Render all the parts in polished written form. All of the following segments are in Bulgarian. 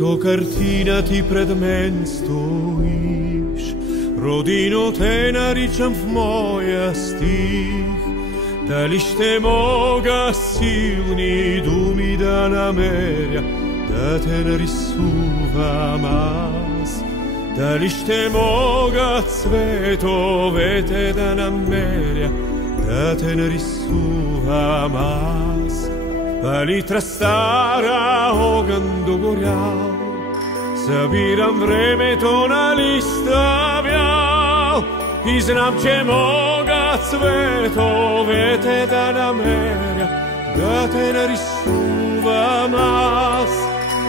Като картина ти пред мен стоиш, Родино, те наричам в моя стих. Дали ще мога силни думи да намеря, да те нарисувам аз? Дали ще мога цветовете да намеря, да те нарисувам аз? Палитра стара, огън догорял, събирам времето на листа бял и знам, че мога цветовете да намеря, да те нарисувам аз.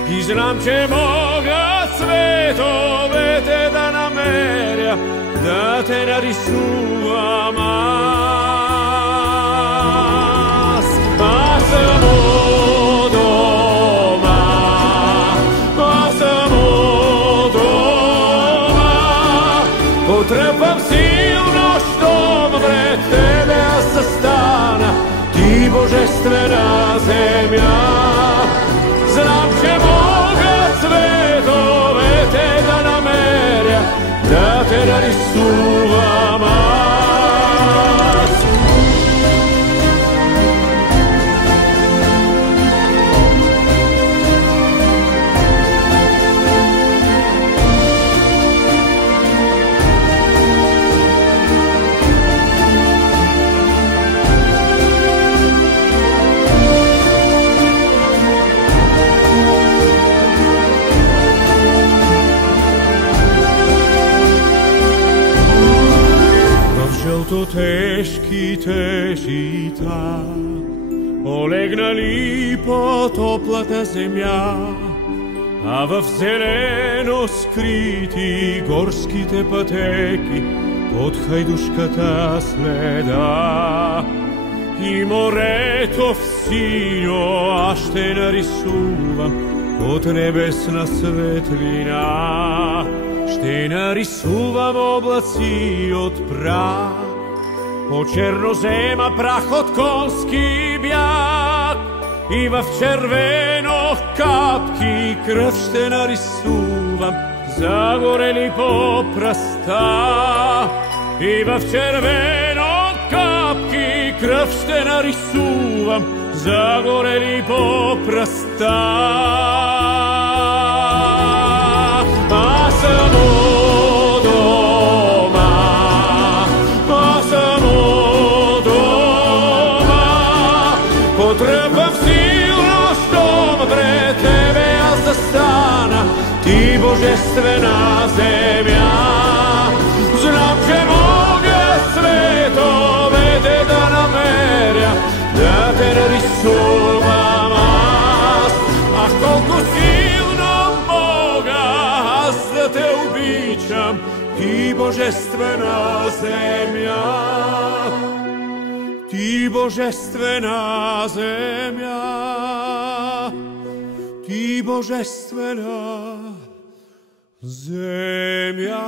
И знам, че мога цветовете да намеря, да те нарисувам аз. Аз съм у дома, аз съм у дома, потръпвам силно, щом пред тебе аз застана, ти божествена земя. Знам, че мога цветовете да намеря, да те нарисувам аз. Тежките жита, олегнали по топлата земя, а в зелено скрити горските пътеки под хайдушката следа. И морето в синьо аз ще нарисувам от небесна светлина. Ще нарисувам облаци от прах, по чернозема прах от конски бяг, и в червено капки кръв ще нарисувам, загорели по пръста. И в червено капки кръв ще нарисувам, загорели по пръста. Аз съм у дома, аз съм у дома, потръпвам силно, щом пред тебе аз застана, ти божествена земя. Знам, че мога световете да намеря, да те нарисувам аз. Ах, колко силно мога аз да те обичам, ти божествена земя, ти божествена земя, ти божествена земя.